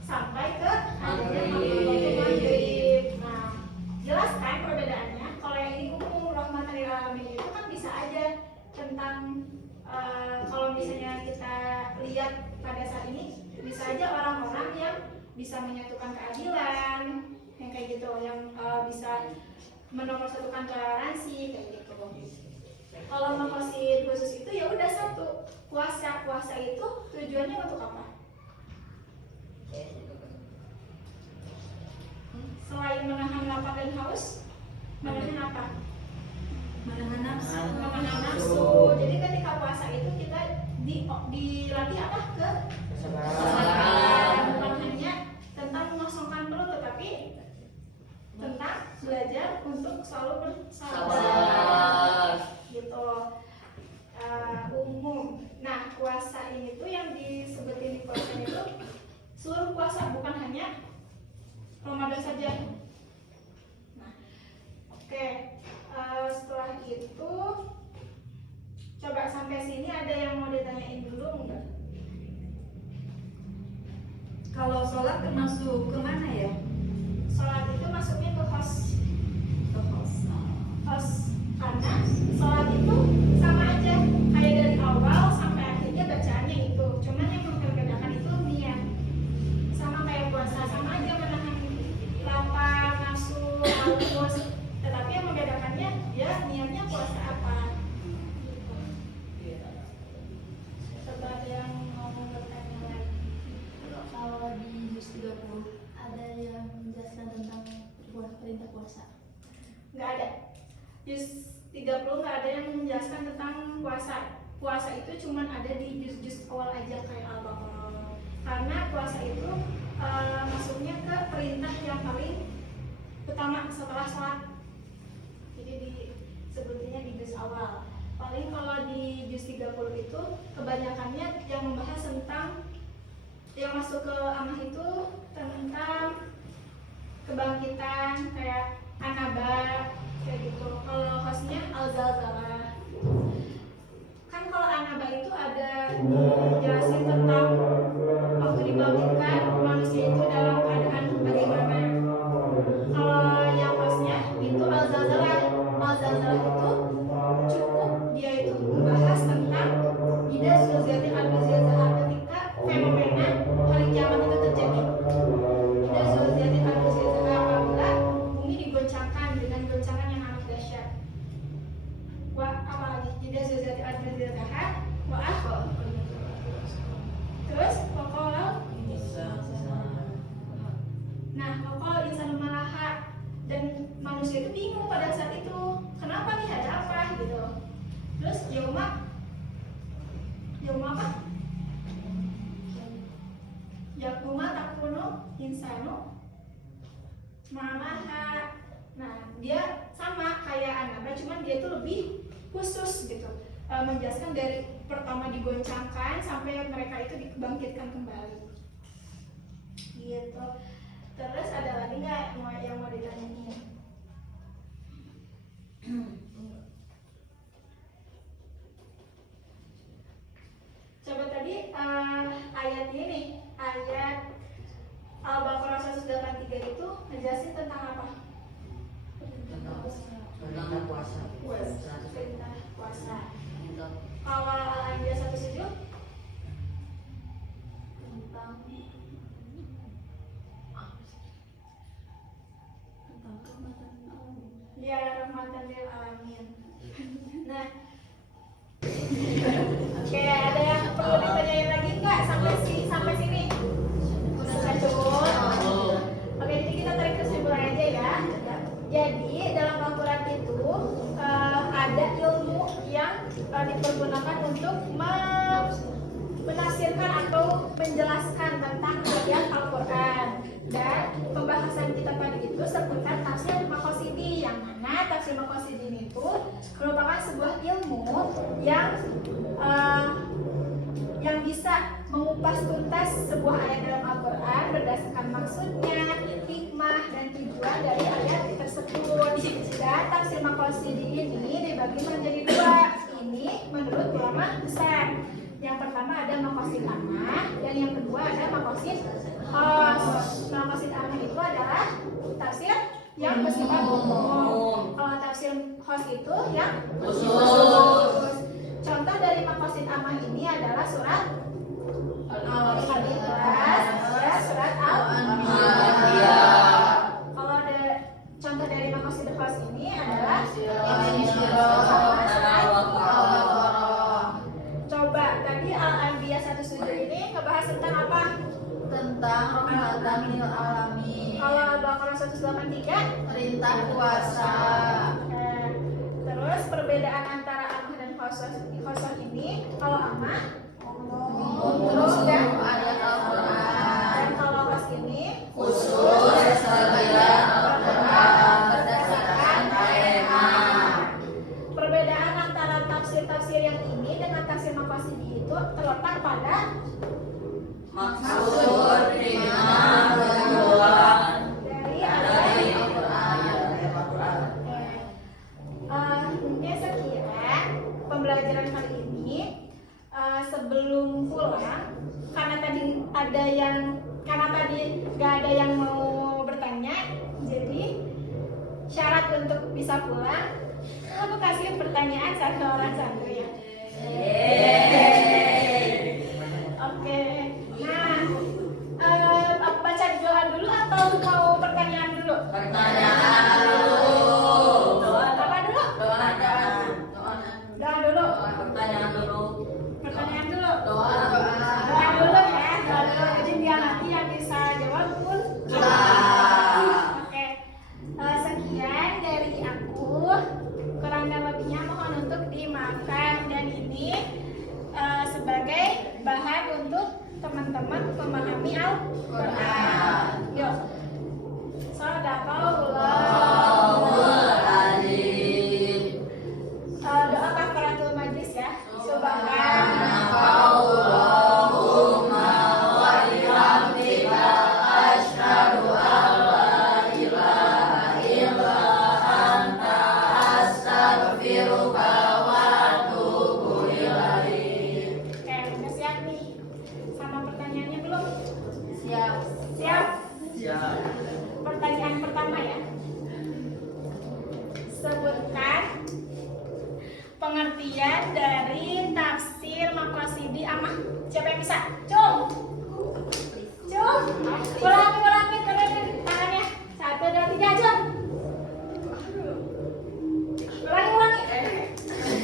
sampai ke adanya waktu maghrib. Nah, jelas kan perbedaannya? Kalau yang ini umum rahmatan lil alamin itu kan bisa aja tentang kalau misalnya kita lihat pada saat ini bisa aja orang-orang yang bisa menyatukan keadilan, yang kayak gitu, yang bisa menomorsatukan toleransi kayak gitu. Kalau maqasid khusus itu ya udah satu, puasa. Puasa itu tujuannya untuk apa? Selain menahan lapar dan haus, menahan apa? Menahan nafsu. Menahan nafsu. Jadi ketika puasa itu kita dilatih apa? Kesabaran. Bukan hanya tentang mengosongkan perut, tetapi tentang belajar untuk selalu bersabar. Gitu. Umum. Nah, puasa ini tuh yang disebutin di puasa itu seluruh puasa, bukan hanya Ramadan saja. Nah, oke. Setelah itu coba sampai sini ada yang mau ditanyain dulu enggak? Kalau sholat termasuk kemana ya? Sholat itu masuknya ke host. Karena sholat itu sama aja kayak dari awal sampai akhirnya bacaannya itu. Cuman yang membedakan itu niat. Sama kayak puasa, sama aja menahan lapar, nafsu, haus. Tetapi yang membedakannya dia niatnya puasa apa. Gitu. Coba ada yang mau bertanya lagi. Kalau di juz 30 ada yang menjelaskan tentang perintah puasa. Nggak ada. Juz 30 nggak ada yang menjelaskan tentang puasa. Puasa itu cuma ada di juz-juz awal aja kayak Al-Baqarah. Karena puasa itu masuknya ke perintah yang paling utama setelah sholat. Jadi disebutnya di juz awal. Paling kalau di juz 30 itu kebanyakannya yang membahas tentang yang masuk ke amah itu tentang kebangkitan kayak Anaba kayak gitu. Kalau khasnya Al-Zalzalah. Kan kalau Anaba itu ada dijelasin tentang waktu dibangkitkan manusia itu dalam keadaan bagaimana. Kalau yang khasnya itu Al-Zalzalah. Al-Zalzalah itu cukup dia itu membahas tentang ida zulzilatil ardu zilzalaha, ketika fenomena hari kiamat itu terjadi. Ida zulzilatil ardu zilzalaha, apabila bumi digoncangkan dengan goncangan yang amat dahsyat. Apalagi ida zulzilatil ardu zilzalaha terus pokoknya pokok insan malaha, dan manusia itu bingung pada saat itu kenapa nih, ada apa gitu. Terus yauma apa? Yauma takunu insanu malaha. Nah, dia sama kayak Anaba, cuman dia itu lebih khusus gitu, menjelaskan dari pertama digoncangkan sampai mereka itu dibangkitkan kembali gitu. Terus ada lagi nggak yang mau ditanyain? Coba tadi ayat ini, ayat Al-Baqarah 183 itu ngejelasin tentang apa? Tentang puasa. Perintah puasa. Kalau Al-Anbiya 17 tentang rahmatan lil alamin. Nah, oke, ada yang perlu ditanyain lagi nggak sampai sini? Udah cukup. Oke, jadi kita tarik kesimpulan aja ya. Jadi dalam Al-Quran itu ada ilmu yang yang dipergunakan untuk menafsirkan atau menjelaskan tentang ayat Al-Quran. Dan pembahasan kita pada itu seputar tafsir Maqasidi, yang mana tafsir Maqasidi itu merupakan sebuah ilmu yang bisa mengupas tuntas sebuah ayat dalam Al-Quran berdasarkan maksudnya, hikmah, dan tujuan dari ayat tersebut. Dan tafsir Maqasidi ini dibagi menjadi dua. Ini menurut ulama besar. Yang pertama ada maqasid ammah, dan yang kedua ada maqasid khas. Maqasid ammah itu adalah tafsir yang bersifat umum. Kalau tafsir khas itu yang khusus. Contoh dari maqasid ammah ini adalah surat Al-Ikhlas, ya, surat Al-Anbiya. Kalau ada contoh dari maqasid khas ini adalah coba tadi Al-Anbiya 1:7 ini ngebahas tentang apa? Tentang rahmatan lil alamin. Kalau Al-Baqarah 183 Perintah puasa. Terus perbedaan antara ammah dan khosoh ini, kalau ammah terus dan Ayat Al-Quran. dan kalau khos ini Khusus sebagian Al-Quran berdasarkan tema. perbedaan antara tafsir-tafsir yang ini dengan tafsir Maqasidi itu terletak pada Maksud dengan tujuan dari dari ayat. Al-Quran. Mungkin sekian pembelajaran kali ini. Sebelum pulang, karena tadi gak ada yang mau bertanya, jadi syarat untuk bisa pulang, aku kasih pertanyaan satu orang santri ya. Oke. Nah, aku baca doa dulu atau mau pertanyaan dulu? Pertanyaan dulu. Apa dulu? Doa Doa dulu. Pertanyaan dulu. Pertanyaan dulu. Doa. Doa dulu ya. Doa dulu. Jadi biar nanti yang bisa jawab pun. Oke. Sekian dari aku. Kurang dan lebihnya mohon untuk dimaafkan, dan ini sebagai bahan untuk teman-teman memahami Al-Quran. Yuk. Shadaqallahul Azim. doa kafaratul majlis ya. Subhanakallahumma wa bihamdika asyhadu an la ilaha illa anta astaghfiruka wa atubu ilaik. Oke, udah siap nih sama pertanyaannya belum? Siap. Siap? Siap. Pertanyaan pertama ya. Sebutkan pengertian dari tafsir Maqasidi ammah. Siapa yang bisa? Cung. Cung. Ulangi tangannya. 1, 2, 3, Cung. Ulangi.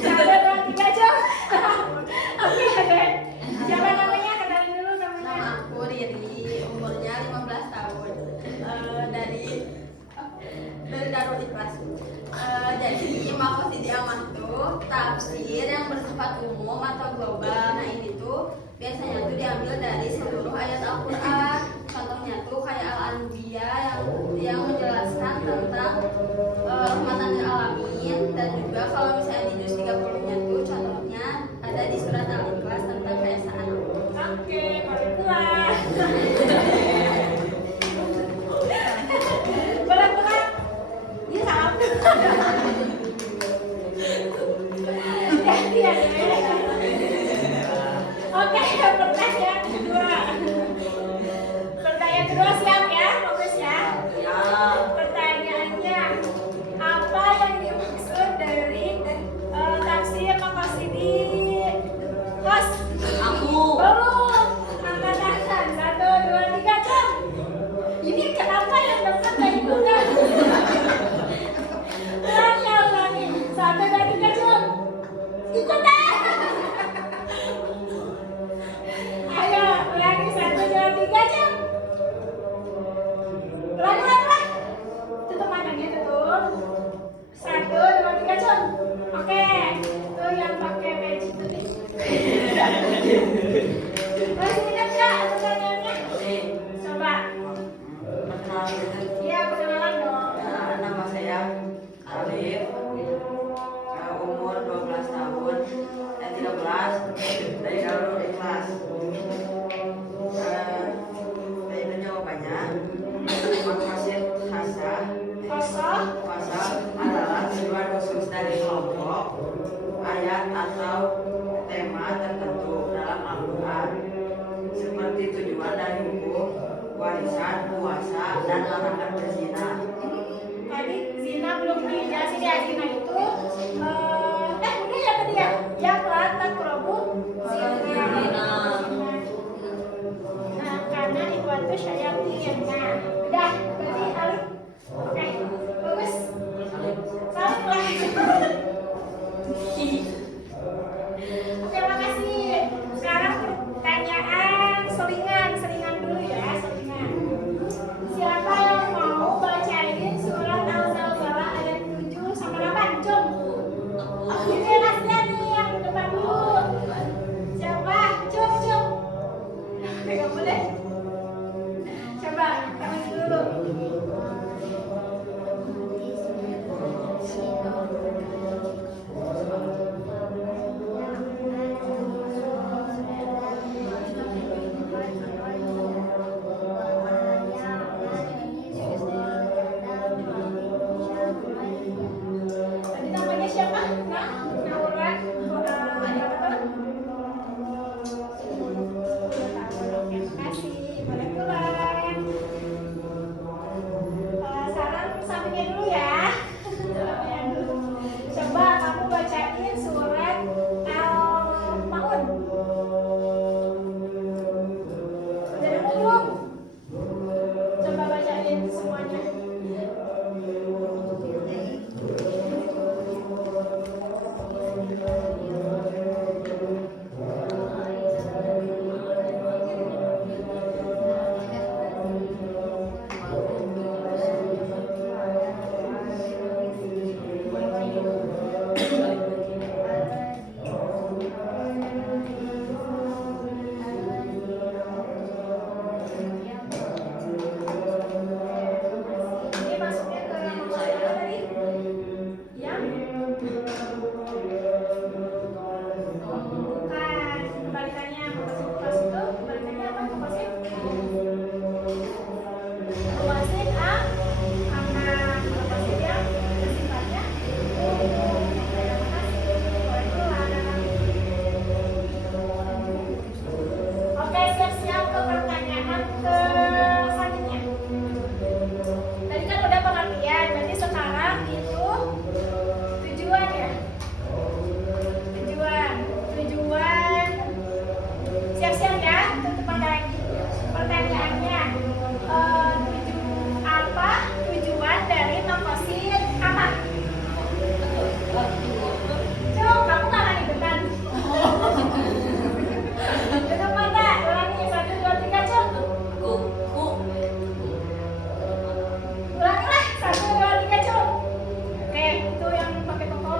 1, 2, 3, Cung. Oke. Siapa namanya? Kenalin dulu namanya. Nama aku Riri, umurnya 15 tahun. Dari Darul Ikhlas. Jadi Maqasidi ammah itu tafsir yang bersifat umum atau global. Nah ini tuh biasanya tuh diambil dari seluruh ayat Al-Quran. Contohnya tuh kayak Al-Anbiya yang menjelaskan tentang rahmatan lil alamin, dan juga kalau misalnya di juz 30-nya tuh contohnya ada di surat Al-Ikhlas tentang keesaan Allah. Oke, pelan-pelan. Pelan-pelan. Iya, salah. Ganti ya, Oke, pertanyaan kedua. Pertanyaan kedua siap ya, fokus ya. Pertanyaannya, apa yang dimaksud dari tafsir Maqasidi Masih ingat nggak pertanyaannya? Oke. Coba. Perkenalan dulu. Iya, perkenalan dong. Nama saya Alif. Umur 12 tahun. 13 dari Darul Ikhlas. Ini jawabannya. Maksud puasa adalah tujuan khusus dari kelompok, ayat atau tema tertentu dalam Al-Quran, seperti tujuan dari hukum, warisan, puasa, dan larangan berzina. Tadi zina belum dijelasin ya. Zina itu udah ya tadi ya. Yang la taqrabu zina. Nah, karena itu syayatin. Nah, udah berarti Alif. Oke, bagus. Salam lah. Oke, makasih. Sekarang pertanyaan selingan dulu ya, selingan. Siapa yang mau bacain surat Al-Zalzalah ayat 7 sampai 8? Cung. Ini Nasya nih yang depan dulu. Siapa? Cung. Enggak boleh. Coba tangan dulu. Tadi namanya siapa? Naura. Oke, makasih. Boleh pulang. Salam sampingnya dulu ya. Salamnya dulu. Coba kamu bacain surat Al-Maun. Udah nemu belum? Coba bacain semuanya. Ini masuknya ke nomor berapa tadi? Yang bukan kebalikannya. Pas itu kebalikannya apa? Kopasin A sama kopasin yang sifatnya umum. Terima kasih. Boleh pulang. Oke, siap-siap ke pertanyaan ke selanjutnya. Tadi kan udah pengertian, berarti sekarang itu tujuan ya. Tujuan. Siap-siap ya, tutup mata lagi. Pertanyaannya, tujuan dari maqasid apa? Cung, kamu nggak lagi benar. Tutup mata, ulangi 1, 2, 3, Cung. Ulangi lah, 1, 2, 3, Cung. Oke, itu yang pakai toko.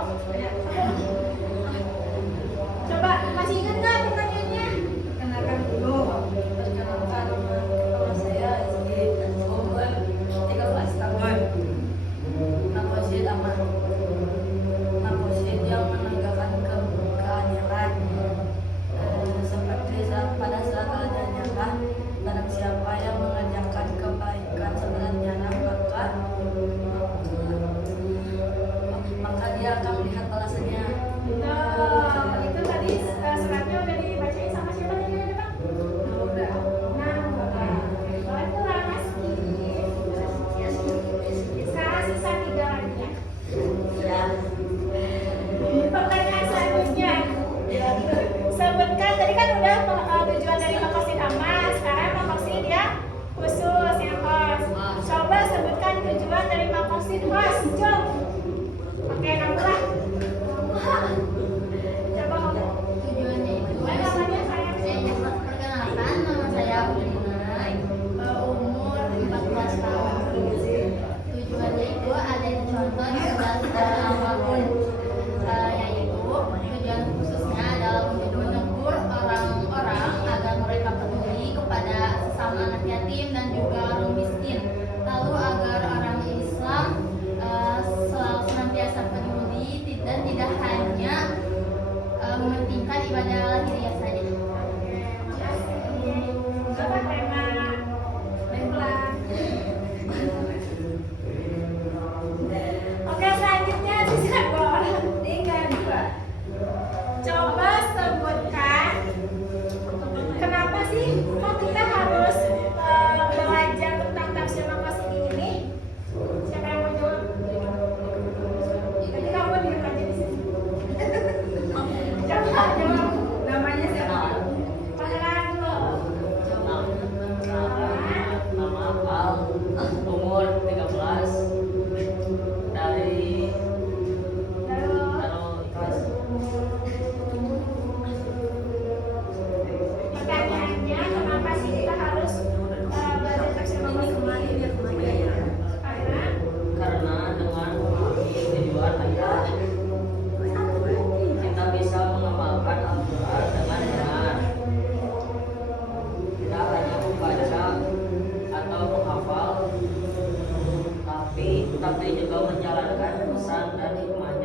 Coba, masih ingat nggak pertanyaannya? Kenalkan dulu. Perkenalkan nama saya Rizky, umur 13 tahun. Maqasid apa? Maqasid yang menegakkan keadilan. Seperti pada saat ada nyata, barang siapa yang mengerjakan kebaikan sebenarnya maka dia akan melihat balasannya. Nah, itu tadi suratnya udah dibacain sama siapa tadi yang depan? Udah. Nah, boleh pulang Maski. Sekarang sisa 3 lagi ya. Pertanyaan selanjutnya. Sebutkan tadi kan udah tujuan dari maqasid amma. Sekarang maqasid yang khusus yang khas. Coba sebutkan tujuan dari maqasid khas. Cung. Oke, kamu lah. Coba kamu. Tujuannya itu Namanya saya. perkenalkan, nama saya Bunai, umur 14 tahun. Tujuannya itu ada contoh dalam apapun, yaitu tujuan khususnya adalah untuk menegur orang tapi juga menjalankan pesan dan hikmah